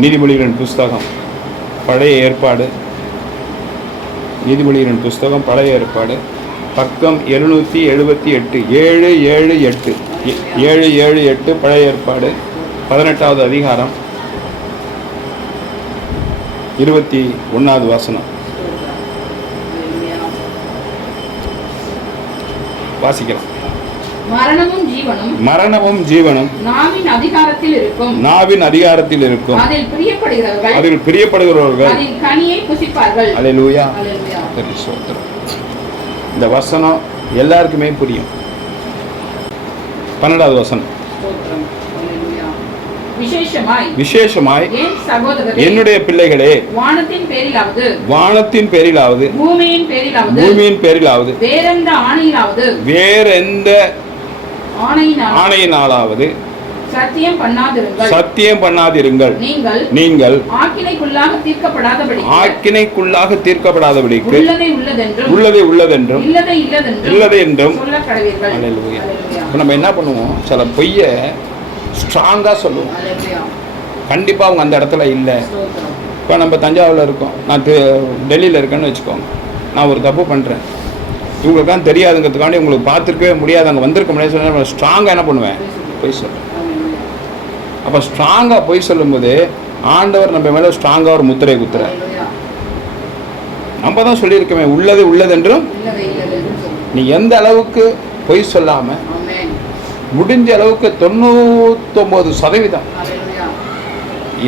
நீதிமொழிகளின் புஸ்தகம் பழைய ஏற்பாடு, நீதிமொழிகளின் புஸ்தகம் பழைய ஏற்பாடு, பக்கம் 778, 778, 778 பழைய ஏற்பாடு, 18வது அதிகாரம், 21வது வசனம் வாசிக்கலாம். மரணமும் ஜீவனும் நாவின் அதிகாரத்தில் இருக்கும். அதில் பிரியப்படுகிறவர்கள் அதின் கனியை புசிப்பார்கள். அல்லேலூயா. இந்த வசனம் எல்லாருக்குமே புரியும். 12வது வசனம், விசேஷமாய் என்னுடைய பிள்ளைகளே, வானத்தின் பேரிலாவது பூமியின் பேரிலாவது வேறெந்த ஆணையினாலாவது சத்தியம் பண்ணாதிருங்கள். நீங்கள் ஆக்கினைக்குள்ளாக தீர்க்கப்படாதபடிக்கு உள்ளதை உள்ளதென்றும் இல்லதை என்றும். நம்ம என்ன பண்ணுவோம், சில பொய்ய ஸ்ட்ராங்காக சொல்லுவோம். கண்டிப்பாக அவங்க அந்த இடத்துல இல்லை. இப்போ நம்ம தஞ்சாவூரில் இருக்கோம், நான் டெல்லியில் இருக்கேன்னு வச்சுக்கோங்க. நான் ஒரு தப்பு பண்ணுறேன், இவங்களுக்குலாம் தெரியாதுங்கிறதுக்காண்டி உங்களுக்கு பார்த்துருக்கவே முடியாது, அங்கே வந்திருக்க முடியாது சொல்லி ஸ்ட்ராங்காக என்ன பண்ணுவேன், பொய் சொல்கிறேன். அப்போ ஸ்ட்ராங்காக பொய் சொல்லும்போது ஆண்டவர் நம்ம மேலே ஸ்ட்ராங்காக ஒரு முத்திரை குத்துறார். நம்ம தான் சொல்லியிருக்கோமே, உள்ளதென்றும். நீ எந்த அளவுக்கு பொய் சொல்லாமல் முடிஞ்ச அளவுக்கு 99%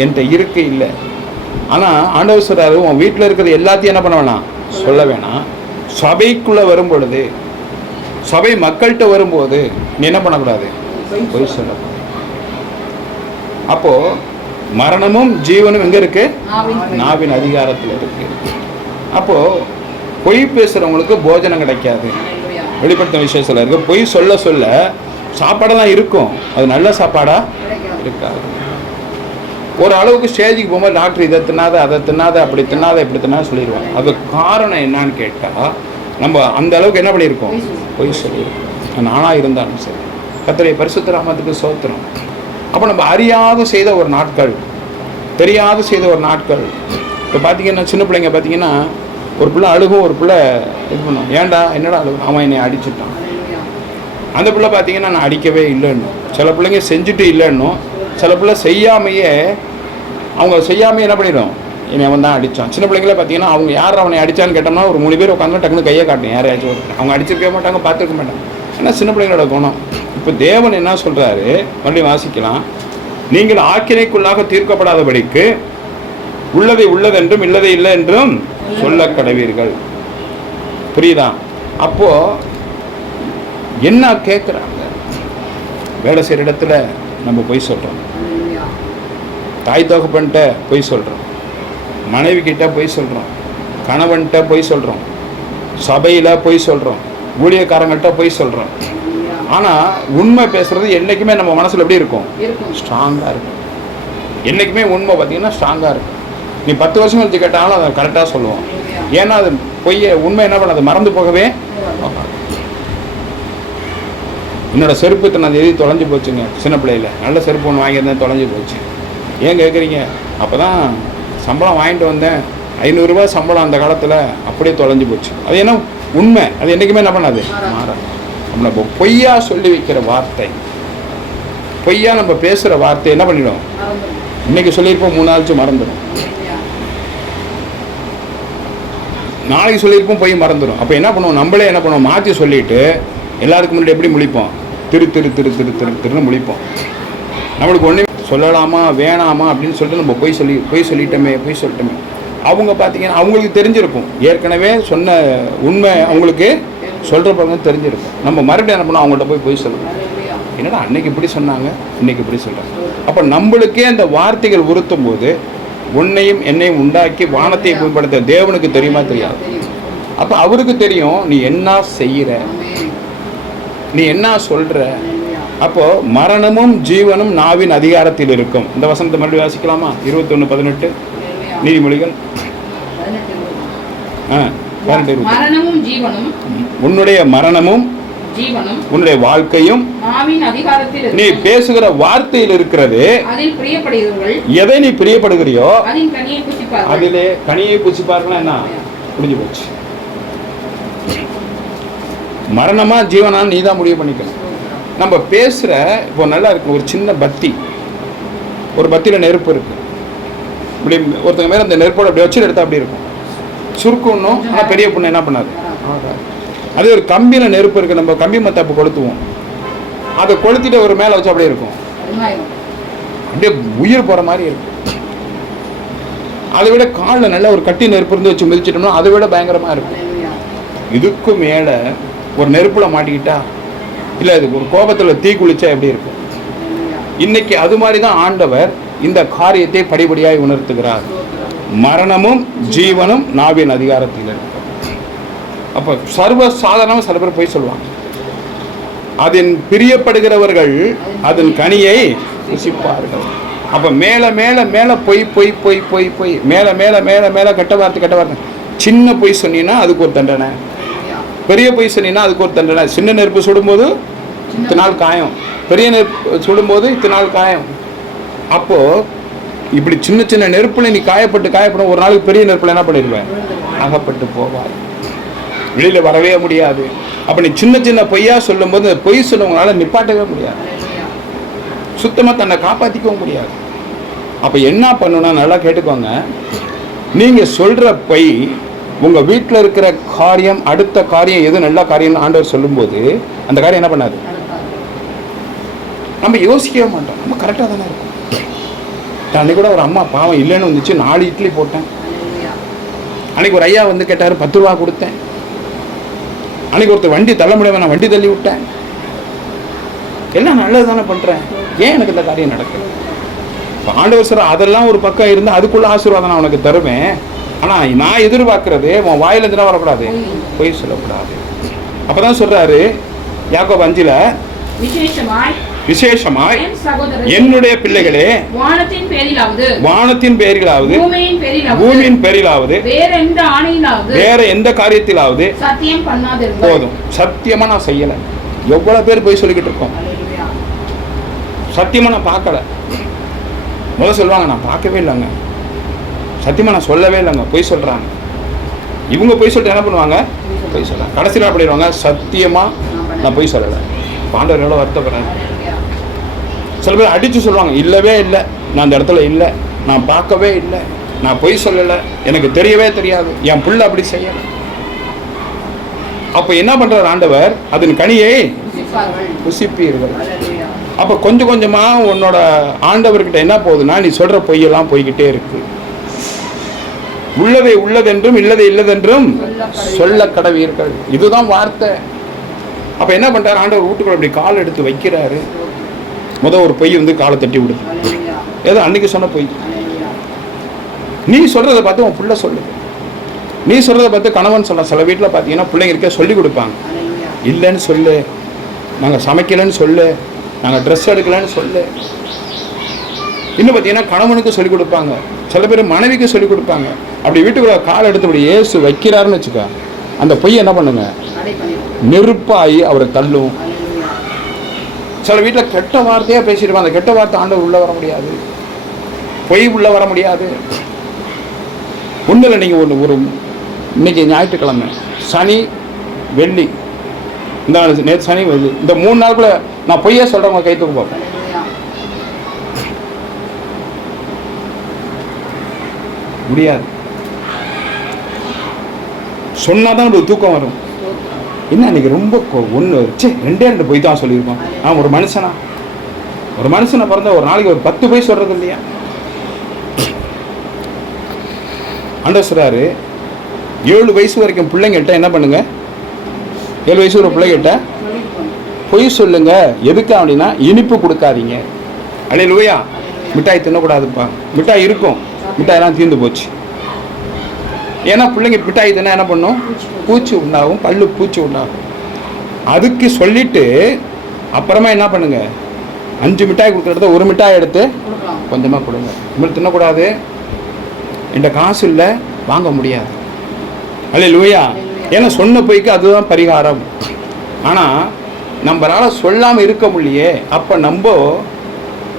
என்கிட்ட இருக்கு இல்லை. ஆனால் ஆண்டவர் சொல்றாரு, உன் வீட்டில் இருக்கிறது எல்லாத்தையும் என்ன பண்ண வேணாம், சொல்ல வேணாம். சபைக்குள்ளே வரும்பொழுது, சபை மக்கள்கிட்ட வரும்போது நீ என்ன பண்ணக்கூடாது, பொய் சொல்லக்கூடாது. அப்போ மரணமும் ஜீவனும் எங்க இருக்கு, நாவின் அதிகாரத்தில் இருக்கு. அப்போ பொய் பேசுறவங்களுக்கு போஜனம் கிடைக்காது. வெளிப்படுத்தின விசேஷத்தில் இருக்கு. பொய் சொல்ல சொல்ல சாப்பாடெல்லாம் இருக்கும், அது நல்ல சாப்பாடா இருக்காது. ஒரு அளவுக்கு ஸ்டேஜுக்கு போகும்போது டாக்டர் இதை தின்னாத, அதை தின்னாத, அப்படி தின்னாத, இப்படி தின்னாத சொல்லிடுவோம். அது காரணம் என்னன்னு கேட்டால், நம்ம அந்த அளவுக்கு என்ன பண்ணியிருக்கோம், பொய் சொல்லியிருக்கோம். நானாக இருந்தாலும் சரி. கர்த்தருடைய பரிசுத்த நாமத்துக்கு ஸ்தோத்திரம். அப்போ நம்ம அறியாது செய்த ஒரு நாட்கள், தெரியாது செய்த ஒரு நாட்கள். இப்போ பார்த்தீங்கன்னா சின்ன பிள்ளைங்க பார்த்தீங்கன்னா, ஒரு பிள்ளை அழுகும், ஒரு பிள்ளை இது பண்ணும். ஏன்டா என்னடா அழுகும், அவன் என்னை அடிச்சுட்டான். அந்த பிள்ளை பார்த்தீங்கன்னா நான் அடிக்கவே இல்லைன்னு. சில பிள்ளைங்க செஞ்சுட்டு இல்லைன்னு, சில பிள்ளை செய்யாமையே, அவங்க செய்யாமையே என்ன பண்ணிடும், என்னை அவன் தான் அடித்தான். சின்ன பிள்ளைங்களே பார்த்தீங்கன்னா, அவங்க யார் அவனை அடித்தான்னு கேட்டோம்னா ஒரு 3 பேர் உட்காந்து டக்குன்னு கையை காட்டும், யாரையாச்சும் அவங்க அடிச்சிருக்க மாட்டாங்க, பார்த்துருக்க மாட்டாங்க. ஏன்னா சின்ன பிள்ளைங்களோட குணம். இப்போ தேவன் என்ன சொல்கிறாரு, மறுபடியும் வாசிக்கலாம். நீங்கள் ஆக்கினைக்குள்ளாக தீர்க்கப்படாதபடிக்கு உள்ளதை உள்ளதென்றும் இல்லதை இல்லை என்றும் சொல்ல கடவீர்கள். புரியுதா? அப்போது என்ன கேட்குறாங்க, வேலை செய்கிற இடத்துல நம்ம பொய் சொல்கிறோம், தாய் தகப்பன்கிட்ட பொய் சொல்கிறோம், மனைவி கிட்ட பொய் சொல்கிறோம், கணவன்கிட்ட பொய் சொல்கிறோம், சபையில் பொய் சொல்கிறோம், ஊழியக்காரங்கள்ட்ட பொய் சொல்கிறோம். ஆனால் உண்மை பேசுகிறது என்றைக்குமே நம்ம மனசில் எப்படி இருக்கும், ஸ்ட்ராங்காக இருக்கும். என்றைக்குமே உண்மை பார்த்திங்கன்னா ஸ்ட்ராங்காக இருக்கும். நீ 10 வருஷம் கழிச்சு கேட்டாலும் அதை கரெக்டாக சொல்லுவோம். ஏன்னா அது பொய்யை உண்மை என்ன பண்ணாது, மறந்து போகவே. என்னோடய செருப்பு நான் எதி தொலைஞ்சு போச்சுங்க, சின்ன பிள்ளையில் நல்ல செருப்பு ஒன்று வாங்கியிருந்தேன், தொலைஞ்சு போச்சு. ஏன் கேட்குறீங்க, அப்போ தான் சம்பளம் வாங்கிட்டு வந்தேன், 500 ரூபா சம்பளம் அந்த காலத்தில், அப்படியே தொலைஞ்சு போச்சு. அது என்ன உண்மை, அது என்றைக்குமே என்ன பண்ணாது, மாறாது. நம்ம பொய்யா சொல்லி வைக்கிற வார்த்தை, பொய்யா நம்ம பேசுகிற வார்த்தை என்ன பண்ணிடும், இன்னைக்கு சொல்லியிருப்போம் 3 நாள் மறந்துடும், நாளைக்கு சொல்லியிருப்போம் பொய் மறந்துடும். அப்போ என்ன பண்ணுவோம், நம்மளே என்ன பண்ணுவோம், மாற்றி சொல்லிட்டு எல்லாருக்கும் முன்னாடி எப்படி முழிப்போம், திருன்னு முழிப்போம். நம்மளுக்கு ஒன்றுமே சொல்லலாமா வேணாமா அப்படின்னு சொல்லிட்டு நம்ம பொய் சொல்லிட்டோமே. அவங்க பார்த்தீங்கன்னா அவங்களுக்கு தெரிஞ்சிருக்கும், ஏற்கனவே சொன்ன உண்மை அவங்களுக்கு சொல்கிற பிறகு தெரிஞ்சிருக்கும். நம்ம மறுபடியும் என்ன பண்ணோம், அவங்கள்ட்ட பொய் சொல்லணும். என்னடா அன்னைக்கு இப்படி சொன்னாங்க, இன்னைக்கு இப்படி சொல்கிறாங்க. அப்போ நம்மளுக்கே அந்த வார்த்தைகள் உறுத்தும் போது, உன்னையும் என்னையும் உண்டாக்கி வானத்தை பயன்படுத்த தேவனுக்கு தெரியுமா தெரியாது. அப்போ அவருக்கு தெரியும் நீ என்ன செய்கிற, நீ என்ன சொல்கிற. அப்போது மரணமும் ஜீவனும் நாவின் அதிகாரத்தில் இருக்கும். இந்த வசனத்தை மறுபடியும் வாசிக்கலாமா? 21:18 நீதிமொழிகள். உன்னுடைய மரணமும் ஜீவனும் உன்னுடைய வாழ்க்கையும் நாவின் அதிகாரத்தில் நீ பேசுகிற வார்த்தையில் இருக்கிறது. அதில் பிரியப்படுகிறவர்கள் எதை நீ பிரியப்படுகிறியோ அதின் கனியை புசிப்பார்கள். அதிலே கனியை புசிப்பார்கள். என்ன முடிஞ்சு போச்சு. மரணமா ஜீவனா நீ தான் முடிவு பண்ணிக்கணும். நம்ம பேசுற இப்போ நல்லா இருக்கு. ஒரு சின்ன பத்தி, ஒரு பத்தியில நெருப்பு இருக்கு. இப்படி ஒருத்தங்க மேல அந்த நெருப்போட அப்படி வச்சு எடுத்தா அப்படி இருக்கும், சுருக்கணும். ஆனால் பெரிய பொண்ணு என்ன பண்ணாது. அது ஒரு கம்பியில நெருப்பு இருக்கு. நம்ம கம்பி மத்தாப்பு கொளுத்துவோம், அதை கொளுத்திட்டு ஒரு மேலே வச்சு அப்படியே இருக்கும், அப்படியே உயிர் போற மாதிரி இருக்கும். அதை விட காலில் நல்ல ஒரு கட்டி நெருப்பு இருந்து வச்சு மிதிச்சிட்டோம்னா அதை விட பயங்கரமா இருக்கும். இதுக்கு மேல ஒரு நெருப்புல மாட்டிக்கிட்டா, இல்ல இது ஒரு கோபத்துல தீ குளிச்சா எப்படி இருக்கும். இன்னைக்கு அது மாதிரி தான் ஆண்டவர் இந்த காரியத்தை படிப்படியாய் உணர்த்துகிறார். மரணமும் ஜீவனும் நாவின் அதிகாரத்தில் இருக்கு. அப்ப சர்வ சாதாரணமாக சில பேர் போய் சொல்லுவாங்க, அதன் பிரியப்படுகிறவர்கள் அதன் கனியை புசிப்பார்கள். அப்ப மேல மேல மேல பொய் பொய் பொய் பொய் பொய், மேல மேல மேல மேல கெட்ட வார்த்தை கெட்ட வார்த்தை. சின்ன பொய் சொன்னீங்கன்னா அதுக்கு ஒரு தண்டனை, பெரிய பொய் சொன்னீங்கன்னா அதுக்கு ஒரு தண்டனை. சின்ன நெருப்பு சுடும்போது இத்தனை நாள் காயம், பெரிய நெருப்பு சுடும்போது இத்தனை நாள் காயம். அப்போ இப்படி சின்ன சின்ன நெருப்புல நீ காயப்படும், ஒரு நாளுக்கு பெரிய நெருப்புல என்ன பண்ணிடுவேன், அகப்பட்டு போவார், வெளியில வரவே முடியாது. அப்ப நீ சின்ன சின்ன பொய்யா சொல்லும் போது பொய் சொல்லுவங்களால நிப்பாட்டவே முடியாது, சுத்தமா தன்னை காப்பாத்திக்கவும் முடியாது. அப்ப என்ன பண்ணணும்னா நல்லா கேட்டுக்கோங்க, நீங்க சொல்ற பொய் உங்க வீட்டில் இருக்கிற காரியம், அடுத்த காரியம் எது நல்ல காரியம் ஆண்டவர் சொல்லும்போது அந்த காரியம் என்ன பண்ணாது, நம்ம யோசிக்கவே மாட்டோம், நம்ம கரெக்டாக தானே இருக்கும். அன்னைக்கு கூட ஒரு அம்மா பாவம் இல்லைன்னு வந்துச்சு, 4 இட்லி போட்டேன். அன்னைக்கு ஒரு ஐயா வந்து கேட்டார், 10 ரூபா கொடுத்தேன். அன்னைக்கு ஒருத்தர் வண்டி தள்ள முடியாம நான் வண்டி தள்ளி விட்டேன். எல்லாம் நல்லது தானே பண்றேன், ஏன் எனக்கு இந்த காரியம் நடக்குது. ஆண்டவர் சார் அதெல்லாம் ஒரு பக்கம் இருந்து அதுக்குள்ள ஆசீர்வாதம் நான் உனக்கு தருவேன். ஆனா நான் எதிர்பார்க்கறது உன் வாயில இருந்து வரக்கூடாது, பொய் சொல்லக்கூடாது. அப்பதான் சொல்றாரு யாக்கோபு 5ல், விசேஷமாய் என்னுடைய பிள்ளைகளே வானத்தின் பேரிலாவது பூமியின் பேரிலாவது வேற எந்த காரியத்திலாவது போதும். சத்தியமா நான் செய்யல. எவ்வளவு பேர் போய் சொல்லிக்கிட்டு இருக்கோம், சத்தியமா நான் பார்க்கல. முதல்ல சொல்லுவாங்க நான் பார்க்கவே இல்லைங்க, சத்தியமா நான் சொல்லவே இல்லைங்க, பொய் சொல்றாங்க. இவங்க பொய் சொல்லிட்டு என்ன பண்ணுவாங்க, பொய் சொல்றாங்க. கடைசியில் என்ன பண்ணிடுவாங்க, சத்தியமா நான் பொய் சொல்லலை. ஆண்டவர் எவ்வளோ வருத்தப்படுறேன். சில பேர் அடிச்சு சொல்லுவாங்க, இல்லவே இல்லை, நான் அந்த இடத்துல இல்லை, நான் பார்க்கவே இல்லை, நான் பொய் சொல்லலை, எனக்கு தெரியவே தெரியாது, என் பிள்ளை அப்படி செய்யலை. அப்ப என்ன பண்றார் ஆண்டவர், அதன் கனியை புசிப்பீர்கள். அப்ப கொஞ்சம் கொஞ்சமா உன்னோட ஆண்டவர்கிட்ட என்ன போகுதுன்னா, நீ சொல்ற பொய்யெல்லாம் போய்கிட்டே இருக்கு. உள்ளதை உள்ளதென்றும் இல்லதை இல்லதென்றும் சொல்ல கடவீர்கள், இதுதான் வார்த்தை. அப்ப என்ன பண்றாரு ஆண்டவர், வீட்டுக்குள்ள அப்படி கால் எடுத்து வைக்கிறாரு. ஒரு பொய் வந்து காலை தட்டி விடுது, ஏதோ அன்னைக்கு சொன்ன பொய். நீ சொல்றதை பார்த்து உன் பிள்ளை சொல்லுது, நீ சொல்றதை பார்த்து கணவன் சொல்ல. சில வீட்டில் பார்த்தீங்கன்னா பிள்ளைங்க இருக்க சொல்லி கொடுப்பாங்க, இல்லைன்னு சொல்லு, நாங்கள் சமைக்கலைன்னு சொல்லு, நாங்கள் ட்ரெஸ் எடுக்கலைன்னு சொல்லு. இன்னும் பார்த்தீங்கன்னா கணவனுக்கு சொல்லிக் கொடுப்பாங்க, சில பேர் மனைவிக்கு சொல்லிக் கொடுப்பாங்க. அப்படி வீட்டுக்குள்ள கால் எடுத்து அப்படி ஏசு வைக்கிறாருன்னு வச்சுக்க, அந்த பொய் என்ன பண்ணுங்க, நெருப்பாகி அவரை தள்ளும். சில வீட்டில் கெட்ட வார்த்தையா பேசிடுவாங்க, அந்த கெட்ட வார்த்தை ஆண்டவர் உள்ள வர முடியாது, பொய் உள்ள வர முடியாது. ஒன்றில் நீங்கள் ஒரு இன்னைக்கு ஞாயிற்றுக்கிழமை, சனி வெள்ளி, இந்த நேற்று சனி வெள்ளி, இந்த 3 நாளுக்குள்ள நான் பொய்யா சொல்றவங்க கை தூக்க பார்ப்பேன். முடியாது, சொன்னாதான் நமக்கு தூக்கம் வரும். என்ன இன்னைக்கு ரொம்ப ஒன்று வச்சு 2 பொய் தான் சொல்லியிருக்கோம். நான் ஒரு மனுஷனை பிறந்த ஒரு நாளைக்கு ஒரு 10 பொய் சொல்றது இல்லையா. ஆண்டவர் சொல்றாரு, 7 வயசு வரைக்கும் பிள்ளைங்கள்ட்ட என்ன பண்ணுங்க, 7 வயசு ஒரு பிள்ளைகிட்ட பொய் சொல்லுங்க. எதுக்கு அப்படின்னா, இனிப்பு கொடுக்காதீங்க. அல்லேலூயா. மிட்டாய் தின்னக்கூடாதுப்பா, மிட்டாய் இருக்கும், மிட்டாயெல்லாம் தீர்ந்து போச்சு. ஏன்னா பிள்ளைங்க மிட்டாய் தின்னா என்ன பண்ணும், பூச்சி உண்டாகும், பல்லு பூச்சி உண்டாகும். அதுக்கு சொல்லிட்டு அப்புறமா என்ன பண்ணுங்க, 5 மிட்டாய் கொடுக்குறத 1 மிட்டாய் எடுத்து கொஞ்சமாக கொடுங்க. இனிமேல் தின்னக்கூடாது, என்கிட்ட காசு இல்லை, வாங்க முடியாது. அல்லேலூயா. ஏன்னா சொன்ன பொய்க்கு அதுதான் பரிகாரம். ஆனால் நம்மளால சொல்லாமல் இருக்க முடியே. அப்போ நம்ம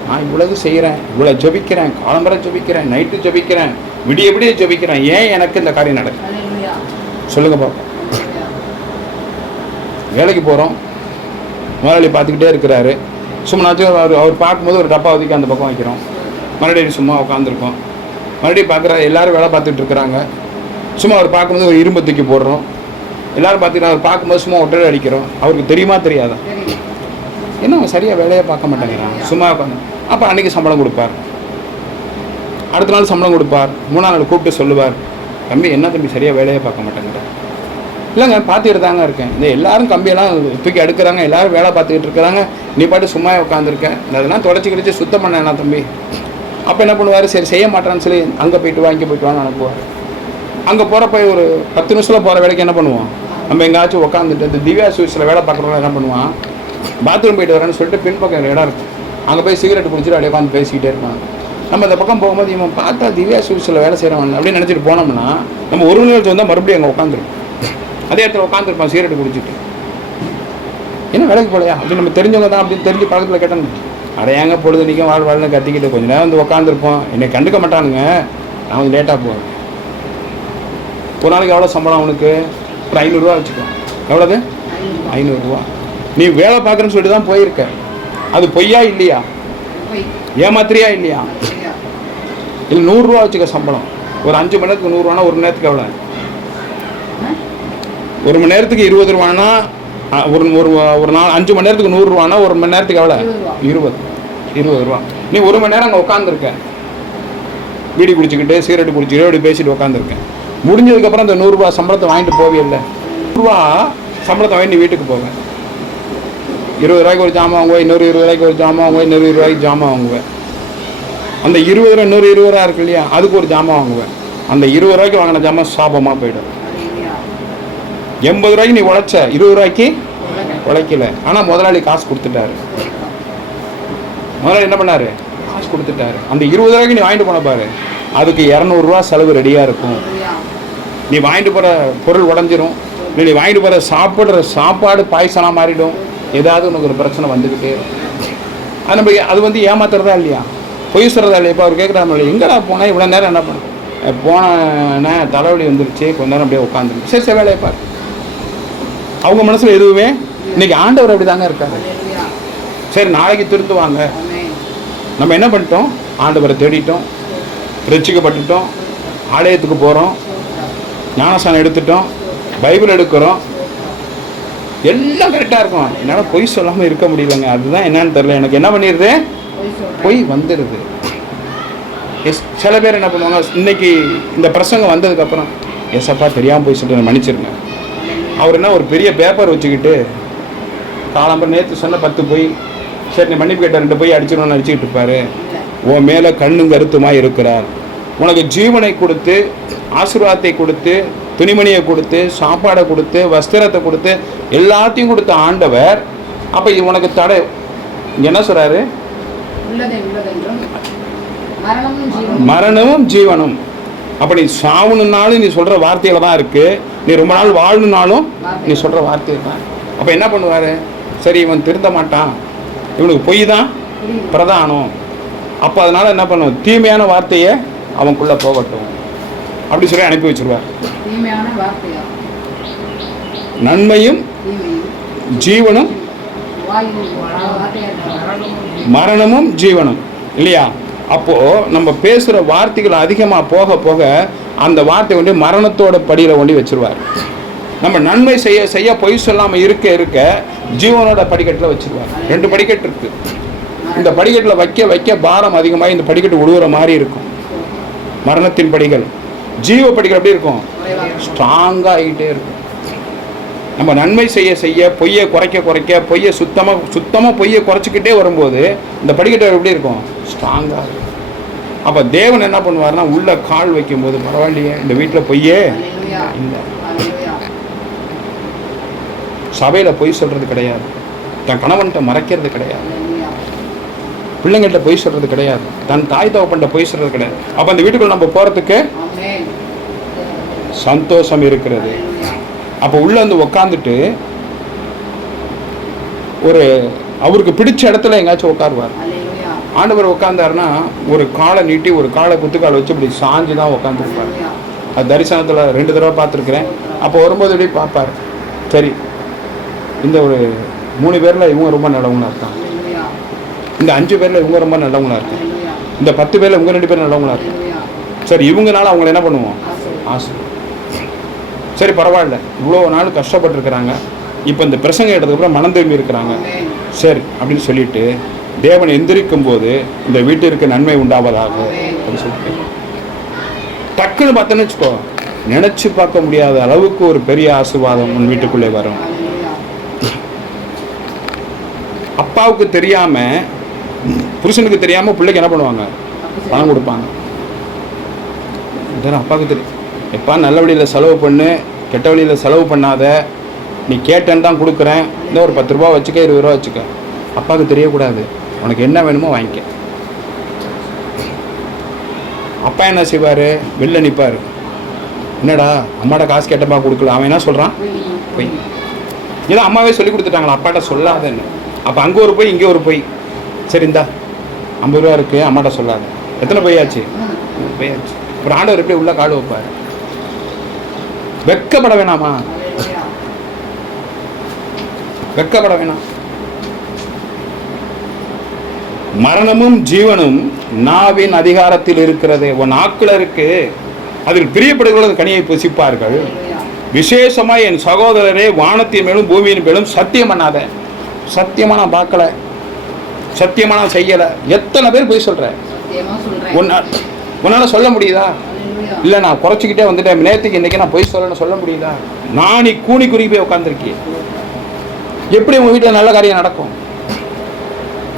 நான் இவ்வளவு செய்கிறேன், இவ்வளோ ஜபிக்கிறேன், காலம்பரை ஜபிக்கிறேன், நைட்டு ஜபிக்கிறேன், விடிய விடிய ஜபிக்கிறேன், ஏன் எனக்கு இந்த காரியம் நடக்குது சொல்லுங்க பாப்போம். வேலைக்கு போகிறோம், முதலாளி பார்த்துக்கிட்டே இருக்கிறாரு. சும்மாச்சும் அவர் பார்க்கும்போது ஒரு டப்பா ஒதுக்கி அந்த பக்கம் வைக்கிறோம், மறுபடியும் சும்மா உட்காந்துருக்கோம். மறுபடியும் பார்க்குற எல்லாரும் வேலை பார்த்துட்டு இருக்கிறாங்க. சும்மா அவர் பார்க்கும்போது ஒரு இரும்பு தூக்கி போடுறோம். எல்லோரும் பார்த்துக்கிட்டு அவர் பார்க்கும்போது சும்மா ஒட்டடை அடிக்கிறோம். அவருக்கு தெரியுமா தெரியாதா? என்ன அவன் சரியாக வேலையை பார்க்க மாட்டேங்கிறான், சும்மா உட்காந்து. அப்போ அன்றைக்கி சம்பளம் கொடுப்பார், அடுத்த நாள் சம்பளம் கொடுப்பார், 3ஆம் நாள் கூப்பிட்டு சொல்லுவார், தம்பி என்ன தம்பி சரியாக வேலையை பார்க்க மாட்டேங்கிறேன். இல்லைங்க பார்த்துக்கிட்டு தாங்க இருக்கேன், இந்த எல்லாரும் கம்பியெல்லாம் தூக்கி அடுக்கிறாங்க, எல்லோரும் வேலை பார்த்துக்கிட்டு இருக்கிறாங்க, நீ பாட்டு சும்மா உட்காந்துருக்கேன், அதெல்லாம் தொடச்சி கிடச்சி சுத்தம் பண்ணேன்னா தம்பி. அப்போ என்ன பண்ணுவார், சரி செய்ய மாட்டான்னு சொல்லி அங்கே போயிட்டு வா இங்கே போயிட்டு வான்னு அனுப்புவார். அங்கே போகிறப்ப ஒரு 10 நிமிஷத்தில் போகிற வேலைக்கு என்ன பண்ணுவோம், நம்ம எங்கேயாச்சும் உட்காந்துட்டு இந்த திவ்யா ஸ்வீட்ஸில் வேலை பார்க்குறவங்க என்ன பண்ணுவான், பாத்ரூம் போயிட்டு வரேன்னு சொல்லிட்டு பின்பக்கம் இடம் இருக்கும், அங்கே போய் சிகரெட் குடிச்சிட்டு அப்படியே உட்காந்து பேசிக்கிட்டே இருப்பாங்க. நம்ம இந்த பக்கம் போகும்போது இவன் பார்த்தா திவ்யா ஸ்வீட்ஸில் வேலை செய்கிறவன் அப்படின்னு நினச்சிட்டு போனோம்னா நம்ம ஒரு நிமிஷம் வந்தால் மறுபடியும் அங்கே உட்காந்துருக்கும், அதே இடத்துல உட்காந்துருப்பான் சிகரெட் குடிச்சிட்டு. என்ன வேலைக்கு போலையா அப்படின்னு நம்ம தெரிஞ்சவங்க தான் அப்படின்னு தெரிஞ்சு பக்கத்தில் கேட்டாங்க, அடையாங்க பொழுது நிற்கும் வாழ்வாள்னு கத்திக்கிட்டு கொஞ்சம் நேரம் வந்து உட்காந்துருப்போம், என்னை கண்டுக்க மாட்டானுங்க, நான் வந்து லேட்டாக போவேன். ஒரு நாளைக்கு எவ்வளோ சம்பளம் அவனுக்கு, ஒரு 500 ரூபா வச்சுக்கோ. எவ்வளோது? 500 ரூபா. நீ வேலை பார்க்குறேன்னு சொல்லிட்டு தான் போயிருக்க, அது பொய்யா இல்லையா, ஏமாத்திரியா இல்லையா? இல்லை 100 ரூபா வச்சுக்க சம்பளம், ஒரு 5 மணி நேரத்துக்கு 100 ரூபானா ஒரு மணி நேரத்துக்கு எவ்வளோ? ஒரு மணி நேரத்துக்கு 20 ரூபானா ஒரு நாள் 5 மணி நேரத்துக்கு 100 ரூபானா ஒரு மணி நேரத்துக்கு எவ்வளோ? 20 ரூபா. நீ ஒரு மணி நேரம் அங்கே உட்காந்துருக்க, பீடி குடிச்சிக்கிட்டு சிகரெட்டு குடிச்சிக்கிட்டு அப்படி பேசிட்டு உட்காந்துருக்கேன். முடிஞ்சதுக்கப்புறம் அந்த 100 ரூபா சம்பளத்தை வாங்கிட்டு போவே இல்லை, 100 ரூபா சம்பளத்தை வாங்கி நீ வீட்டுக்கு போவேன். 20 ரூபாய்க்கு ஒரு ஜாமான் வாங்குவேன், இன்னொரு 20 ரூபாய்க்கு ஒரு ஜாமான் வாங்குவேன், இன்னொரு 20 ரூபாய்க்கு ஜாமான் வாங்குவேன். அந்த 20 ரூபா இன்னொரு 20 ரூபா இருக்கு இல்லையா, அதுக்கு ஒரு ஜாமான் வாங்குவேன். அந்த 20 ரூபாய்க்கு வாங்கின ஜாமான் சாபமாக போயிடும். 80 ரூபாய்க்கு நீ உழைச்ச, 20 ரூபாய்க்கு உழைக்கல, ஆனால் முதலாளி காசு கொடுத்துட்டாரு. முதலாளி என்ன பண்ணாரு, காசு கொடுத்துட்டாரு. அந்த 20 ரூபாய்க்கு நீ வாங்கிட்டு போன பாரு, அதுக்கு 200 ரூபா செலவு ரெடியாக இருக்கும். நீ வாங்கிட்டு போகிற பொருள் உடஞ்சிரும், நீ வாங்கிட்டு போகிற சாப்பிட்ற சாப்பாடு பாய்சனாக மாறிடும், ஏதாவது உனக்கு ஒரு பிரச்சனை வந்துக்கிட்டே இருக்கும். அது நம்ம அது வந்து ஏமாத்துறதா இல்லையா, பொய் சொல்கிறதா இல்லையா? இப்போ அவர் கேட்குறாங்க, எங்கடா போனால் இவ்வளோ நேரம் என்ன பண்ண போனேன்னா தலைவலி வந்துருச்சு, கொஞ்ச நேரம் அப்படியே உட்காந்துருக்கு, சரி சரி வேலையை பாரு. அவங்க மனசில் எதுவுமே இன்னைக்கு ஆண்டவர் அப்படி தாங்க இருக்காரு. சரி நாளைக்கு திருந்துவாங்க. நம்ம என்ன பண்ணிட்டோம், ஆண்டவரை தேடிட்டோம், ரட்சிக்கப்பட்டுட்டோம், ஆலயத்துக்கு போகிறோம், ஞானஸ்நானம் எடுத்துட்டோம், பைபிள் எடுக்கிறோம், எல்லாம் கரெக்டாக இருக்கும். என்னால் பொய் சொல்லாமல் இருக்க முடியலங்க, அதுதான் என்னன்னு தெரியல, எனக்கு என்ன பண்ணிடுது, பொய் வந்துடுது. சில பேர் என்ன பண்ணுவாங்க, இன்னைக்கு இந்த பிரசங்கம் வந்ததுக்கப்புறம் எஸ்அப்பா தெரியாமல் போய் சொல்லிட்டு மன்னிச்சிருங்க. அவர் என்ன ஒரு பெரிய பேப்பர் வச்சுக்கிட்டு காலம்பரம் நேற்று சொன்ன 10 பொய், சரி நீ மன்னிப்பு கேட்ட 2 பொய் அடிச்சிடணும்னு அடிச்சுக்கிட்டு இருப்பாரு. உன் மேலே கண்ணும் கருத்துமாய் இருக்கிறார். உனக்கு ஜீவனை கொடுத்து, ஆசீர்வாதத்தை கொடுத்து, துணிமணியை கொடுத்து, சாப்பாடை கொடுத்து, வஸ்திரத்தை கொடுத்து, எல்லாத்தையும் கொடுத்த ஆண்டவர் அப்போ இது உனக்கு தடை என்ன சொல்கிறாரு, மரணமும் ஜீவனும். அப்போ நீ சாவணுன்னாலும் நீ சொல்கிற வார்த்தையில தான் இருக்குது, நீ ரொம்ப நாள் வாழணுன்னாலும் நீ சொல்கிற வார்த்தை தான். அப்போ என்ன பண்ணுவார், சரி இவன் திருந்த மாட்டான், இவனுக்கு பொய் தான் பிரதானம், அப்போ அதனால் என்ன பண்ணுவோம், தீமையான வார்த்தையை அவனுக்குள்ளே போகட்டும் அப்படி சொல்லி அனுப்பி வச்சிருவார். நன்மையும் ஜீவனும் மரணமும் ஜீவனும் இல்லையா? அப்போது நம்ம பேசுகிற வார்த்தைகள் அதிகமாக போக போக அந்த வார்த்தை கொண்டு மரணத்தோட படியில் கொண்டு வச்சிருவார். நம்ம நன்மை செய்ய செய்ய பொய் சொல்லாமல் இருக்க இருக்க ஜீவனோட படிக்கட்டில் வச்சிருவார். 2 படிக்கட்டு இருக்குது. இந்த படிக்கட்டில் வைக்க வைக்க பாரம் அதிகமாக இந்த படிக்கட்டு விழுவுற மாதிரி இருக்கும். மரணத்தின் படிகள், ஜீவ படிகள் எப்படி இருக்கும், ஸ்ட்ராங்காக ஆகிட்டே இருக்கும். நம்ம நன்மை செய்ய செய்ய பொய்யை குறைக்க குறைக்க பொய்யை சுத்தமாக பொய்யை குறைச்சிக்கிட்டே வரும்போது இந்த படிக்கட்டு எப்படி இருக்கும், ஸ்ட்ராங்காக இருக்கும். அப்போ தேவன் என்ன பண்ணுவார்னா, உள்ள கால் வைக்கும்போது பரவாயில்லையே இந்த வீட்டில் பொய்யே இல்லை. சபையில் பொய் சொல்கிறது கிடையாது, தன் கணவன்கிட்ட மறைக்கிறது கிடையாது, பிள்ளைங்கள்ட்ட பொய் சொல்கிறது கிடையாது, தன் தாய் தகப்பன்ட்ட பொய் சொல்கிறது கிடையாது. அப்போ அந்த வீட்டுக்குள்ள நம்ம போகிறதுக்கு சந்தோஷம் இருக்கிறது. அப்போ உள்ளே வந்து உக்காந்துட்டு ஒரு அவருக்கு பிடிச்ச இடத்துல எங்கேயாச்சும் உட்காருவார். ஆண்டவர் உட்காந்தாருன்னா ஒரு காலை நீட்டி ஒரு காலை குத்துக்கால் வச்சு இப்படி சாஞ்சு தான் உட்காந்துருப்பார். அது தரிசனத்தில் 2 தடவை பார்த்துருக்குறேன். அப்போ வரும்போது இப்படி பார்ப்பார், சரி இந்த ஒரு 3 பேரில் இவங்க ரொம்ப நல்லவங்களா இருக்காங்க, இந்த 5 பேரில் இவங்க ரொம்ப நல்லவங்களா இருக்காங்க, இந்த 10 பேரில் இவங்க 2 பேர் நல்லவங்களா இருக்காங்க, சரி இவங்கனால அவங்கள என்ன பண்ணுவோம், ஆசை. சரி பரவாயில்ல, இவ்வளோ நாள் கஷ்டப்பட்டுருக்குறாங்க, இப்போ இந்த பிரசங்க எடுத்ததுக்கப்புறம் மனம் திரும்பி இருக்கிறாங்க, சரி அப்படின்னு சொல்லிட்டு தேவன் எந்திரிக்கும் போது இந்த வீட்டிற்கு நன்மை உண்டாவதாக அப்படின்னு சொல்லிட்டு டக்குன்னு பார்த்தோன்னு வச்சுக்கோ, நினச்சி பார்க்க முடியாத அளவுக்கு ஒரு பெரிய ஆசீர்வாதம் உன் வீட்டுக்குள்ளே வரும். அப்பாவுக்கு தெரியாம, புருஷனுக்கு தெரியாம பிள்ளைக்கு என்ன பண்ணுவாங்க, பணம் கொடுப்பாங்க. இதெல்லாம் அப்பாவுக்கு தெரியும். எப்பா நல்ல வழியில் செலவு பண்ணு, கெட்ட வழியில் செலவு பண்ணாத, நீ கேட்டேன்னு தான் கொடுக்குறேன், இந்த ஒரு 10 ரூபா வச்சுக்க, 20 ரூபா வச்சுக்க. அப்பாவுக்கு தெரியக்கூடாது, உனக்கு என்ன வேணுமோ வாங்கிக்க. அப்பா என்ன செய்வார், வெளில நிற்பார், என்னடா அம்மாட்ட காசு கேட்டப்பா கொடுக்கல, அவன் என்ன சொல்கிறான், பொய். ஏதோ அம்மாவே சொல்லி கொடுத்துட்டாங்களா, அப்பாட்ட சொல்லாதன்னு. அப்போ அங்கே ஒரு பொய், இங்கே ஒரு பொய். சரி இந்தா 50 ரூபா இருக்குது, அம்மாட்ட சொல்லாத. எத்தனை பொய்யாச்சு, பொய்யாச்சு. ஒரு ஆண்டவர் எப்படி உள்ள காடு வைப்பார். வெக்கப்பட வேணாமா, வெக்கப்பட வேணாம். மரணமும் ஜீவனும் நாவின் அதிகாரத்தில் இருக்கிறது. உன் நாக்குல இருக்கு, அதில் பிரியப்படுகிற கனியை புசிப்பார்கள். விசேஷமா என் சகோதரரே, வானத்தின் மேலும் பூமியின் மேலும் சத்தியம் பண்ணாத. சத்தியமா நான் பார்க்கல, சத்தியமா நான் செய்யல. எத்தனை பேர் போய் சொல்ற, உன்னால சொல்ல முடியுதா? இல்லை நான் குறைச்சிக்கிட்டே வந்துட்டேன், நேற்றுக்கு இன்னைக்கு நான் போய் சொல்ல முடியுதா? நான் நீ கூனி குறுகி போய் உட்காந்துருக்கேன். எப்படி உங்க வீட்டில் நல்ல காரியம் நடக்கும்?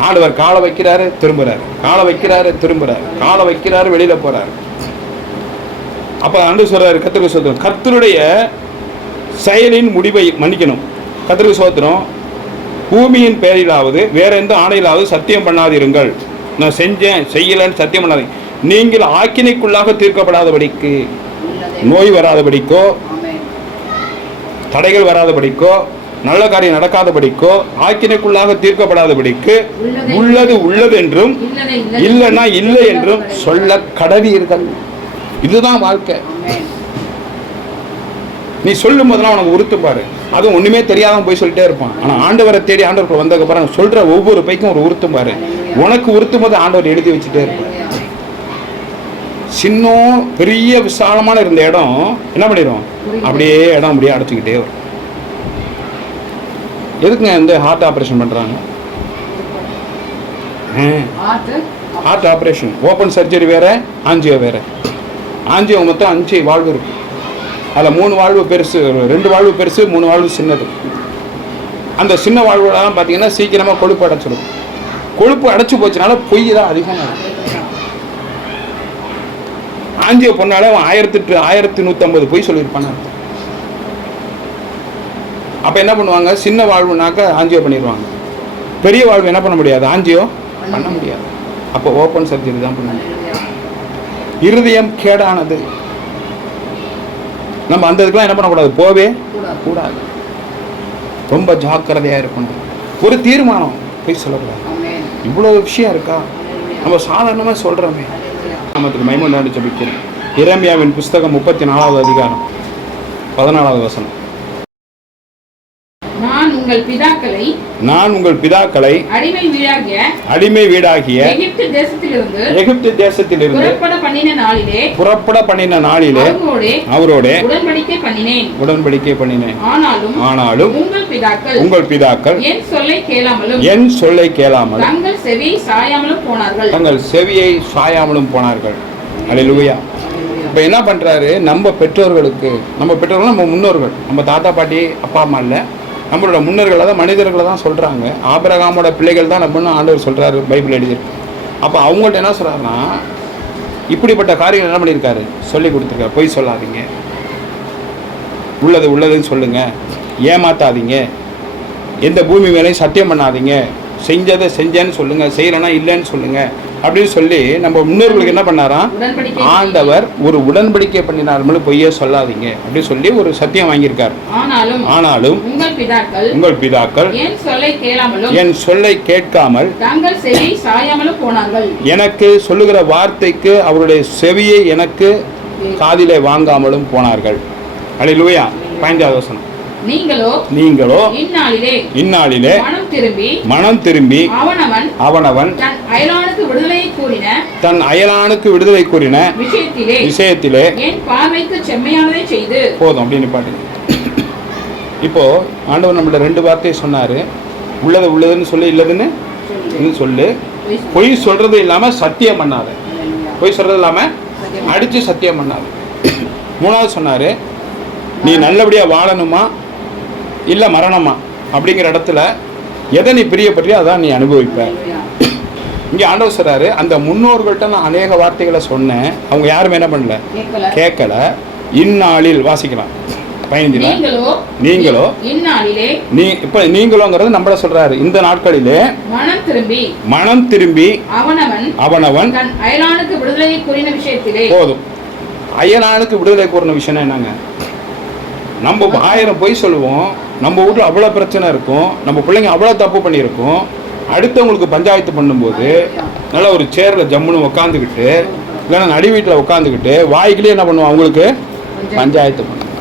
ஆண்டவர் காலை வைக்கிறாரு, திரும்புறாரு, காலை வைக்கிறாரு, திரும்புறாரு, காலை வைக்கிறாரு, வெளியில போறாரு. அப்ப ஆண்டவர் சொல்றாரு, கர்த்தருக்கு ஸ்தோத்திரம், கர்த்தருடைய செயலின் முடிவை மன்னிக்கணும். கர்த்தருக்கு ஸ்தோத்திரம், பூமியின் பேரிலாவது வேற எந்த ஆணையிலாவது சத்தியம் பண்ணாதிருங்கள். நான் செஞ்சேன் செய்யலன்னு சத்தியம் பண்ணாதீங்க. நீங்கள் ஆக்கினைக்குள்ளாக தீர்க்கப்படாதபடிக்கு, நோய் வராதபடிக்கோ, தடைகள் வராதபடிக்கோ, நல்ல காரியம் நடக்காதபடிக்கோ, ஆக்கினைக்குள்ளாக தீர்க்கப்படாதபடிக்கு உள்ளது உள்ளது என்றும் இல்லைன்னா இல்லை என்றும் சொல்ல கடவீர்கள். இதுதான் வாழ்க்கை. நீ சொல்லும் போதெல்லாம் உனக்கு உறுத்து பாரு. அதுவும் ஒண்ணுமே தெரியாதவன் போய் சொல்லிட்டே இருப்பான். ஆனா ஆண்டவரை தேடி ஆண்டவருக்கு வந்ததுக்கு அப்புறம் சொல்ற ஒவ்வொரு பைக்கும் ஒரு உறுத்தும் பாரு. உனக்கு உறுத்தும் போது ஆண்டவர் எழுதி வச்சுட்டே இருப்பார். சின்ன பெரிய விசாலமான இருந்த இடம் என்ன பண்ணிடும், அப்படியே இடம் அப்படியே அடைச்சிக்கிட்டே வரும். எதுக்குங்க இந்த ஹார்ட் ஆப்ரேஷன் பண்ணுறாங்க? ஹார்ட் ஆப்ரேஷன், ஓப்பன் சர்ஜரி வேறு, ஆஞ்சியோ வேறு. ஆஞ்சியோ மொத்தம் 5 வாழ்வு இருக்கு. அதில் 3 வாழ்வு பெருசு, 2 வாழ்வு பெருசு, 3 வாழ்வு சின்னது. அந்த சின்ன வாழ்வுலாம் பார்த்தீங்கன்னா சீக்கிரமாக கொழுப்பு அடைச்சிடும். கொழுப்பு அடைச்சி போச்சுனால பொய் தான் அதிகமாக இருக்கும். ஆஞ்சியோ பொண்ணால 1150 பொய் சொல்லியிருப்பாங்க. அப்போ என்ன பண்ணுவாங்க, சின்ன வாழ்வுனாக்க ஆஞ்சியோ பண்ணிடுவாங்க. பெரிய வாழ்வு என்ன பண்ண முடியாது, ஆஞ்சியோ பண்ண முடியாது. அப்போ ஓப்பன் சர்ஜரி தான் பண்ண முடியும். இருதயம் கேடானது. நம்ம அந்த இதுக்கெல்லாம் என்ன பண்ணக்கூடாது, போவே கூடாது. ரொம்ப ஜாக்கிரதையாக இருக்கணும். ஒரு தீர்மானம், போய் சொல்லக்கூடாது. இவ்வளோ விஷயம் இருக்கா, நம்ம சாதாரணமாக சொல்கிறோமே. நமக்கு மைமூண்டாண்டு ஜெபிக்கிறேன். எரேமியாவின் புஸ்தகம் 34வது அதிகாரம் 14வது வசனம். நான் உங்கள் பிதாக்களை அடிமை வீடாகிய எகிப்து தேசத்திலிருந்து புறப்பட பண்ணின நாளிலே அவரோட உடன்படிக்கை பண்ணினேன். ஆனாலும் உங்கள் பிதாக்கள் என் சொல்லை கேளாமல் தங்கள் செவியை சாயாமலும் போனார்கள். அல்லேலூயா. இப்போ என்ன பண்றாரு, நம்ம பெற்றோர்களுக்கு, நம்ம முன்னோர்கள், நம்ம தாத்தா பாட்டி அப்பா அம்மா இல்லை, நம்மளோட முன்னர்களை தான், மனிதர்களை தான் சொல்கிறாங்க. ஆபிரகாமோட பிள்ளைகள் தான் நம்மன்னு ஆண்டவர் சொல்கிறாரு, பைபிள் எழுதியிருக்கு. அப்போ அவங்கள்ட்ட என்ன சொல்கிறாருன்னா, இப்படிப்பட்ட காரியங்கள் என்ன பண்ணியிருக்காரு, சொல்லி கொடுத்துருக்காரு. பொய் சொல்லாதீங்க, உள்ளதுன்னு சொல்லுங்கள், ஏமாத்தாதீங்க, எந்த பூமி மேலேயும் சத்தியம் பண்ணாதீங்க, செஞ்சதை செஞ்சேன்னு சொல்லுங்கள், செய்யலைன்னா இல்லைன்னு சொல்லுங்கள், அப்படின்னு சொல்லி நம்ம முன்னோர்களுக்கு என்ன பண்ணாராம்? உடன்படிக்கை ஆண்டவர் ஒரு உடன்படிக்கை பண்ணினார், பொய்யே சொல்லாதீங்க அப்படின்னு சொல்லி ஒரு சத்தியம் வாங்கியிருக்கார். ஆனாலும் உங்கள் பிதாக்கள் என் சொல்லை கேட்காமல் தங்கள் செவி சாயாமலும் போனார்கள். எனக்கு சொல்லுகிற வார்த்தைக்கு அவருடைய செவியை எனக்கு காதிலே வாங்காமலும் போனார்கள். அல்லேலூயா. 15வது வசனம். நீங்களோ இந்நாளிலே மனம் திரும்பி அவனவன் தன் அயலானுக்கு விடுதலை கூறின விஷயத்திலே என் பார்வைக்கு செம்மையானதை செய்து போதும் அப்படின்னு பாட்டுங்க. இப்போ ஆண்டவர் நம்மள 2 வார்த்தையை சொன்னாரு. உள்ளதுன்னு சொல்லு, இல்லதுன்னு சொல்லு. பொய் சொல்றது இல்லாம சத்தியம் பண்ணாத. பொய் சொல்றது இல்லாம அடிச்சு சத்தியம் பண்ணாத. 3வது சொன்னாரு, நீ நல்லபடியா வாழணுமா இல்ல மரணமா அப்படிங்கிற இடத்துல எதை நீ பிரியப்பற்றியோ அதான் நீ அனுபவிப்ப. இங்க ஆண்டவர் சொல்றாரு, அந்த முன்னோர்கள்ட்ட நான் அநேக வார்த்தைகளை சொன்னேன், அவங்க யாருமே என்ன பண்ணல, கேட்கல. இந்நாளில் வாசிக்கலாம் 15. நீங்களோ இப்ப நீங்களோங்கிறது நம்மள சொல்றாரு, இந்த நாட்களிலே மனம் திரும்பி அவனவன் அயலானுக்கு விடுதலை கூறின விஷயத்திலே போதும். அயலானுக்கு விடுதலை கூறின விஷயம் என்னங்க? நம்ம 1000 பொய் சொல்லுவோம், நம்ம வீட்டில் அவ்வளோ பிரச்சனை இருக்கும், நம்ம பிள்ளைங்க அவ்வளோ தப்பு பண்ணியிருக்கோம். அடுத்தவங்களுக்கு பஞ்சாயத்து பண்ணும்போது நல்லா ஒரு சேரில் ஜம்முன்னு உட்காந்துக்கிட்டு, இல்லைன்னா நடி வீட்டில் உட்காந்துக்கிட்டு வாய்க்கிலேயே என்ன பண்ணுவோம், அவங்களுக்கு பஞ்சாயத்து பண்ணுவோம்.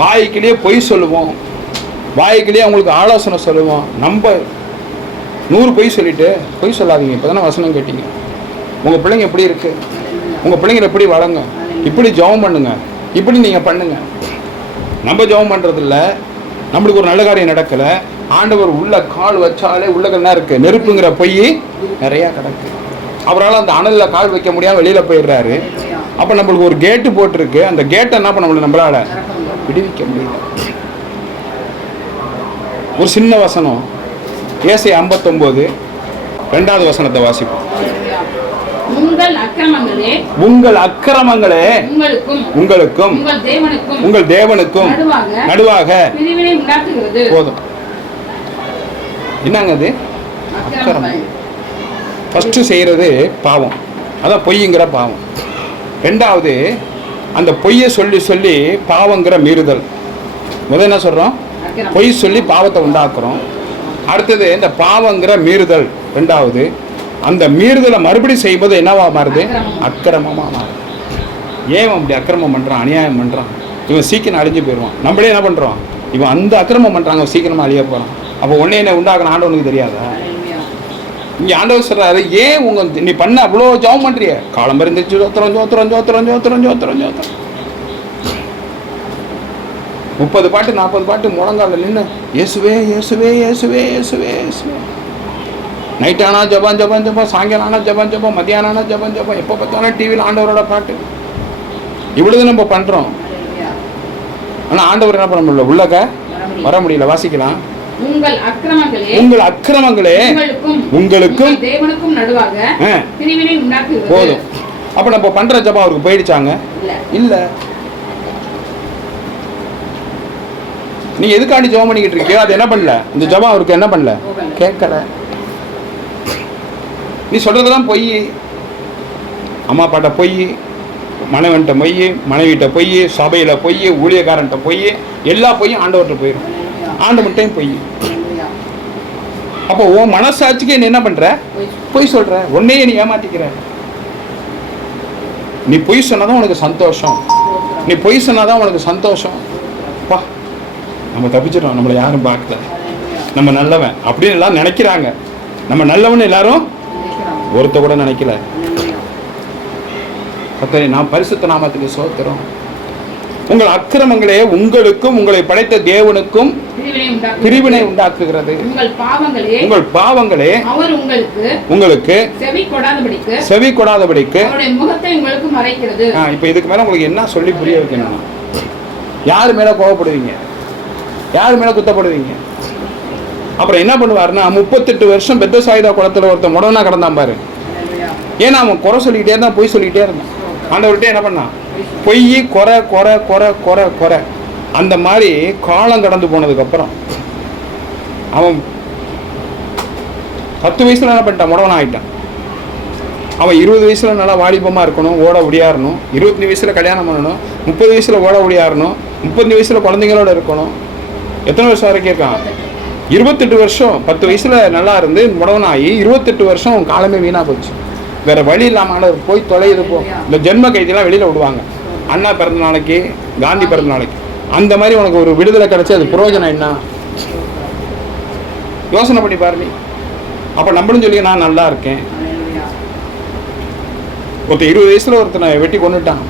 வாய்க்கிலேயே பொய் சொல்லுவோம், வாய்க்கிலேயே அவங்களுக்கு ஆலோசனை சொல்லுவோம். நம்ம 100 பொய் சொல்லிட்டு, பொய் சொல்லாதீங்க, இப்போ தானே வசனம் கேட்டீங்க, உங்கள் பிள்ளைங்க எப்படி இருக்குது, உங்கள் பிள்ளைங்களை எப்படி வளங்க, இப்படி ஜெபம் பண்ணுங்க, இப்படி நீங்கள் பண்ணுங்க. நம்ம ஜெபம் பண்ணுறதில்ல, நம்மளுக்கு ஒரு நல்ல காரியம் நடக்கலை, ஆண்டவர் உள்ள கால் வச்சாலே உள்ள என்ன இருக்குது, நெருப்புங்கிற பொய் நிறையா கிடக்கு. அவரால் அந்த அனலில் கால் வைக்க முடியாமல் வெளியில் போயிடுறாரு. அப்போ நம்மளுக்கு ஒரு கேட்டு போட்டிருக்கு, அந்த கேட்டை என்ன பண்ண முடியல, நம்மளால் விடுவிக்க முடியல. ஒரு சின்ன வசனம், ஏசாயா 59 2வது வசனத்தை வாசிப்போம். உங்கள் அக்கிரமங்களே உங்களுக்கும் உங்கள் தேவனுக்கும் நடுவாக போதும். என்னங்க அது? அக்கிரமம். ஃபர்ஸ்ட் செய்யறது பாவம், அதான் பொய்ங்கிற பாவம். 2வது அந்த பொய்யை சொல்லி சொல்லி பாவங்கிற மீறுதல். முதல்ல என்ன சொல்றோம், பொய் சொல்லி பாவத்தை உண்டாக்குறோம். அடுத்தது இந்த பாவங்கிற மீறுதல் 2வது. அந்த மீறுதலை மறுபடி செய்யும்போது என்னவா மாறுது, அக்கிரமமா மாறுது. ஏன் அப்படி அக்கிரமம் பண்றான், அநியாயம் பண்றான், இவன் சீக்கிரம் அழிஞ்சு போயிடுவான். நம்மளே என்ன பண்றோம், இவன் அந்த அக்கிரமம் பண்றாங்க, சீக்கிரமா அழிய போறான். அப்போ ஒன்னே என்ன உண்டாக்கணும் ஆண்டவனுக்கு தெரியாதா? இங்க ஆண்டவர் சொல்றாரு, ஏன் நீ பண்ண அவ்வளோ ஜெபம் பண்றிய, காலம் இருந்துச்சு ஜோத்திரம் ஜோத்திரம் ஜோத்திரம் ஜோத்திரம் ஜோத்திரம் ஜோத்திரம் 30 பாட்டு 40 பாட்டு முழங்கால நின்று இயேசுவே இயேசுவே இயேசுவே இயேசுவே இயேசுவே. நைட் ஆனால் ஜபம் ஜபம் ஜபம், சாயங்காலம் ஆனால் ஜபம் ஜபம், மத்தியானம் ஆனால் ஜபம் ஜபம், எப்போ பார்த்தாலும் டிவியில் ஆண்டவரோட பாட்டு. இவ்வளவு நம்ம பண்றோம். ஆனால் ஆண்டவர் என்ன பண்ண முடியல, உள்ளக வர முடியல. வாசிக்கலாம். உங்கள் அக்கிரமங்களே உங்களுக்கும் தேவனுக்கும் நடுவாக பிரிவினை உண்டாக்குகிறது. போதும். அப்ப நம்ம பண்ற ஜபம் அவருக்கு போயிடுச்சாங்க? இல்ல. நீ எதுக்காண்டி ஜெபம் பண்ணிக்கிட்டு இருக்கியோ அது என்ன பண்ணல, இந்த ஜபம் அவருக்கு என்ன பண்ணல, கேட்கல. நீ சொல்றதெல்லாம் பொய், அம்மா அப்பாட்ட பொய், மனைவன்ட்ட பொய், மனைவிட்ட பொய், சபையில பொய், ஊழியக்காரன்ட்ட பொய், எல்லா பொய்யும் ஆண்டவர்கிட்ட போயிடும். ஆண்டவன்ட்டையும் பொய். அப்போ உன் மனசாட்சிக்கு நீ என்ன பண்ற, பொய் சொல்ற, உன்னையே நீ ஏமாத்திக்கிற. நீ பொய் சொன்னாதான் உனக்கு சந்தோஷம், நீ பொய் சொன்னாதான் உனக்கு சந்தோஷம். பா நம்ம தப்பிச்சிடறோம், நம்மளை யாரும் பார்க்கல, நம்ம நல்லவன் அப்படின்னு எல்லாம் நினைக்கிறாங்க. நம்ம நல்லவன் எல்லாரும் ஒருத்த கூட நினைக்கல. நான் பரிசுத்த நாமத்துக்கு சோத்திரம். உங்கள் அக்கிரமங்களே உங்களுக்கும் உங்களை படைத்த தேவனுக்கும் பிரிவினை உண்டாக்குகிறது. உங்கள் பாவங்களே உங்களுக்கு செவி கொடாதபடிக்கு இப்ப இதுக்கு மேல உங்களுக்கு என்ன சொல்லி புரிய வைக்கணும்? யாரு மேல கோவப்படுவீங்க, யாரு மேல குத்தப்படுவீங்க? அப்புறம் என்ன பண்ணுவாருன்னா 38 வருஷம் பெத்தசாயிதா குளத்துல ஒருத்தன் முடவனா கிடந்தான் பாரு. ஏன்னா அவன் குறை சொல்லிக்கிட்டே இருந்தான், பொய் சொல்லிக்கிட்டே இருந்தான். ஆண்டவர்கிட்ட என்ன பண்ணான், பொய் குறை குறை குறை குறை குறை. அந்த மாதிரி காலம் கடந்து போனதுக்கு அப்புறம் அவன் 10 வயசுல என்ன பண்ணிட்டான், முடவனா ஆயிட்டான். அவன் 20 வயசில் நல்லா வாலிபமாக இருக்கணும், ஓட ஒடியாரணும். 25 வயசில் கல்யாணம் பண்ணணும். 30 வயசில் ஓட ஒடியாரணும். 35 வயசில் குழந்தைங்களோட இருக்கணும். எத்தனை வருஷம் வரைக்கும் இருக்கான்? 28 வருஷம். 10 வயசில் நல்லா இருந்து முடவனாகி 28 வருஷம் அவன் காலமே வீணாக போச்சு. வேறு வழி இல்லாமல் போய் தொலையுது. போ இந்த ஜென்ம கைதிலாம் வெளியில் விடுவாங்க. அண்ணா பிறந்த நாளைக்கு, காந்தி பிறந்த நாளைக்கு, அந்த மாதிரி உனக்கு ஒரு விடுதலை கிடைச்சி அது பிரயோஜனம் என்ன? யோசனை பண்ணி பாருங்க. அப்போ நம்மளும் சொல்லி நான் நல்லா இருக்கேன். ஒருத்தர் 20 வயசுல ஒருத்தனை வெட்டி கொண்டுட்டான்.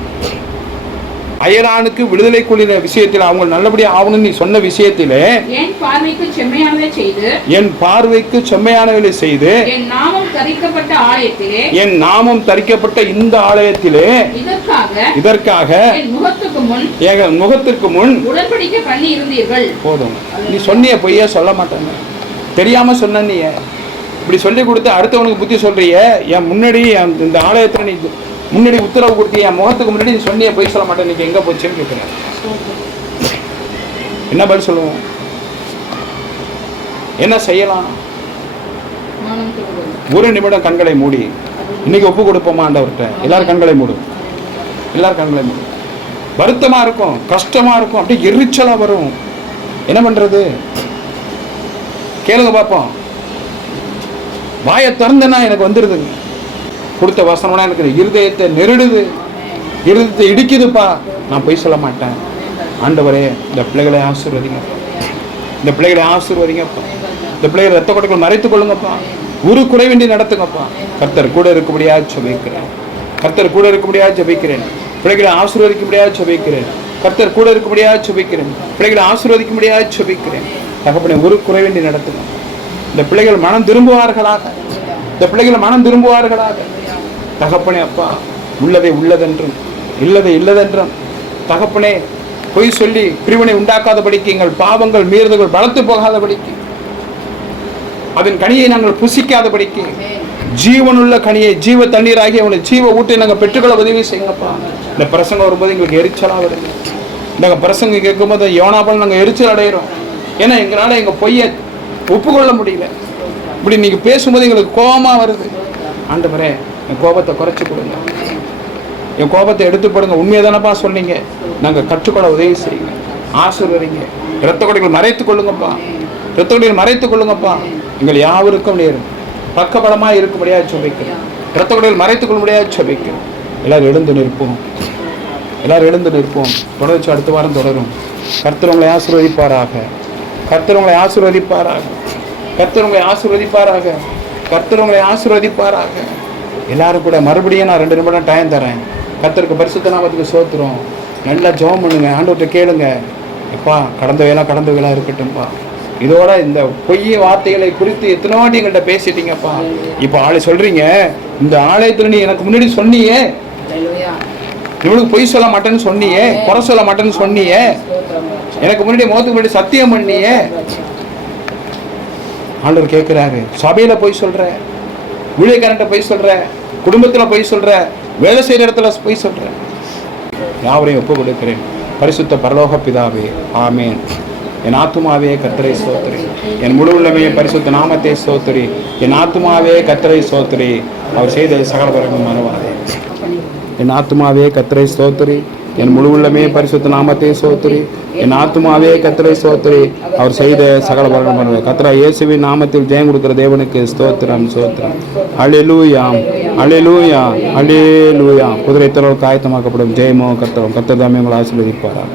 அயலானுக்கு விடுதலை கொள்ளின விஷயத்தில் அவங்க நல்லபடியாக ஆகணும்னு நீ சொன்ன விஷயத்திலே என் பார்வைக்கு செம்மையானதை செய்து என் நாமம் தரிக்கப்பட்ட இந்த ஆலயத்திலே இதற்காக என் முகத்திற்கு முன் உடன்படிக்கை பண்ணி இருந்தீர்கள். போதும். நீ சொன்னிய பொய்யா சொல்ல மாட்டேங்க. தெரியாம சொன்ன நீ இப்படி சொல்லி கொடுத்து அடுத்தவனுக்கு புத்தி சொல்றிய. என் முன்னாடி இந்த ஆலயத்தில் நீ முன்னாடி உத்தரவு கொடுத்து என் முகத்துக்கு முன்னாடி நீ சொன்னிய பொய் சொல்ல மாட்டேன். இன்னைக்கு எங்க போச்சுன்னு கேட்கிறேன். என்ன பதில் சொல்லுவோம்? என்ன செய்யலாம்? ஒரு நிமிடம் கண்களை மூடி இன்னைக்கு ஒப்பு கொடுப்போமா ஆண்டவர்கிட்ட? எல்லாரும் கண்களை மூடும். எல்லாரும் கண்களை மூடும். வருத்தமா இருக்கும், கஷ்டமா இருக்கும், அப்படியே எரிச்சலா வரும். என்ன பண்றது? கேளுங்க பார்ப்போம். வாயை திறந்தேன்னா எனக்கு வந்துடுதுங்க. கொடுத்த வசனம்னா எனக்கு இருதயத்தை நெருடுது, இருதயத்தை இடிக்குதுப்பா. நான் போய் சொல்ல மாட்டேன். ஆண்டவரே இந்த பிள்ளைகளை ஆசீர்வதிங்கப்பா, இந்த பிள்ளைகளை ஆசீர்வதிங்கப்பா, இந்த பிள்ளைகளை ரத்த கொட்டைகள் மறைத்துக் கொள்ளுங்கப்பா, ஒரு குறைவின்றி நடத்துங்கப்பா. கர்த்தர் கூட இருக்கும்படியாக ஜெபிக்கிறேன். கர்த்தர் கூட இருக்கும்படியாக ஜெபிக்கிறேன். பிள்ளைகளை ஆசீர்வதிக்கும்படியாக ஜெபிக்கிறேன். கர்த்தர் கூட இருக்கும்படியாக ஜெபிக்கிறேன். பிள்ளைகளை ஆசீர்வதிக்கும்படியாக ஜெபிக்கிறேன். தகப்பனே ஒரு குறைவின்றி நடத்துங்க. இந்த பிள்ளைகள் மனம் திரும்புவார்களாக. இந்த பிள்ளைகள் மனம் திரும்புவார்களாக. தகப்பனே அப்பா, உள்ளதை உள்ளதென்றும் இல்லதை இல்லதென்றும் தகப்பனே பொய் சொல்லி பிரிவினை உண்டாக்காதபடிக்கு, எங்கள் பாவங்கள் மீறுதல்கள் பலத்து போகாதபடிக்கு, அதன் கனியை நாங்கள் புசிக்காதபடிக்கு, ஜீவனுள்ள கனியை ஜீவ தண்ணீராகி அவனை ஜீவ ஊட்டை நாங்கள் பெற்றுக்கொள்ள உதவி செய்யுங்கப்பா. இந்த பிரசங்கம் வரும்போது எங்களுக்கு எரிச்சலாக வருது. நாங்கள் பிரசங்கம் கேட்கும்போது யோனாபால் நாங்கள் எரிச்சல் அடைகிறோம். ஏன்னா எங்களால் எங்கள் பொய்யை ஒப்புக்கொள்ள முடியல. இப்படி நீங்கள் பேசும்போது எங்களுக்கு கோபமாக வருது. ஆண்டவரே என் கோபத்தை குறைச்சி கொடுங்க, என் கோபத்தை எடுத்து போடுங்க. உண்மையை தானப்பா சொன்னீங்க. நாங்கள் கற்றுக்கொள்ள உதவி செய்யுங்க, ஆசீர்வதிங்க. இரத்த கொடைகள் மறைத்துக் கொள்ளுங்கப்பா, இரத்த கொடைகள் மறைத்துக் கொள்ளுங்கப்பா. எங்கள் யாவருக்கும் நேரும் பக்கபலமாக இருக்கும்படியாக ஜெபிக்கிறேன். இரத்த கொடைகள் மறைத்துக் கொள்ளும்படியாக ஜெபிக்கிறேன். எல்லாரும் எழுந்து நிற்போம். எல்லாரும் எழுந்து நிற்போம். தொடர்ச்சி அடுத்த வாரம் தொடரும். கர்த்தர் உங்களை ஆசீர்வதிப்பாராக. கர்த்தர் உங்களை ஆசீர்வதிப்பாராக. கர்த்தர் உங்களை ஆசீர்வதிப்பாராக. கர்த்தர் உங்களை ஆசீர்வதிப்பாராக. எல்லாரும் கூட மறுபடியும் நான் 2 நிமிடம் டைம் தரேன். கர்த்தருக்கு பரிசுத்த நாமத்துக்கு சோத்திரம். நல்லா ஜெபம் பண்ணுங்க, ஆண்டவர்கிட்ட கேளுங்க. எப்பா கடந்தவையெல்லாம் இருக்கட்டும்பா. இதோட இந்த பொய் வார்த்தைகளை குறித்து எத்தனை வாட்டி எங்கள்கிட்ட பேசிட்டீங்கப்பா. இப்போ ஆளை சொல்றீங்க, இந்த ஆலயத்தில் நீ எனக்கு முன்னாடி சொன்னியே, இவனுக்கு பொய் சொல்ல மாட்டேன்னு சொன்னியே, குறை சொல்ல மாட்டேன்னு சொன்னியே, எனக்கு முன்னாடி முகத்துக்கு முன்னாடி சத்தியம் பண்ணியே. ஆண்டவர் கேட்கிறாரு, சபையில போய் சொல்ற, ஊழியக்காரன்ட்ட போய் சொல்ற, குடும்பத்துல போய் சொல்ற, வேலை செய்யற இடத்துல போய் சொல்ற. யாவரையும் ஒப்பு கொடுக்கிறேன். பரிசுத்த பரலோக பிதாவே, ஆமேன். என் ஆத்துமாவே கர்த்தரை ஸ்தோத்திரி, என் முழு உள்ளமே பரிசுத்த நாமத்தை ஸ்தோத்திரி. என் ஆத்துமாவே கர்த்தரை ஸ்தோத்திரி, அவர் செய்த சகல பரமும் மறவாதே. என் ஆத்துமாவே கர்த்தரை ஸ்தோத்திரி, என் முழு உள்ளமே பரிசுத்த நாமத்தை ஸ்தோத்திரி. என் ஆத்துமாவே கர்த்தரை ஸ்தோத்திரி, அவர் செய்த சகல பரமும் மறவாதே. கர்த்தரா இயேசுவின் நாமத்தில் ஜெயம் கொடுக்கிற தேவனுக்கு ஸ்தோத்திரம் ஸ்தோத்திரம். அல்லேலூயா அல்லேலூயா அல்லேலூயா. குதிரை தரோல் காயத்தமாக்கப்படும். ஜெயமோ கர்த்தரும். கர்த்தர் தாமே உங்களை ஆசீர்வதிப்பாரா.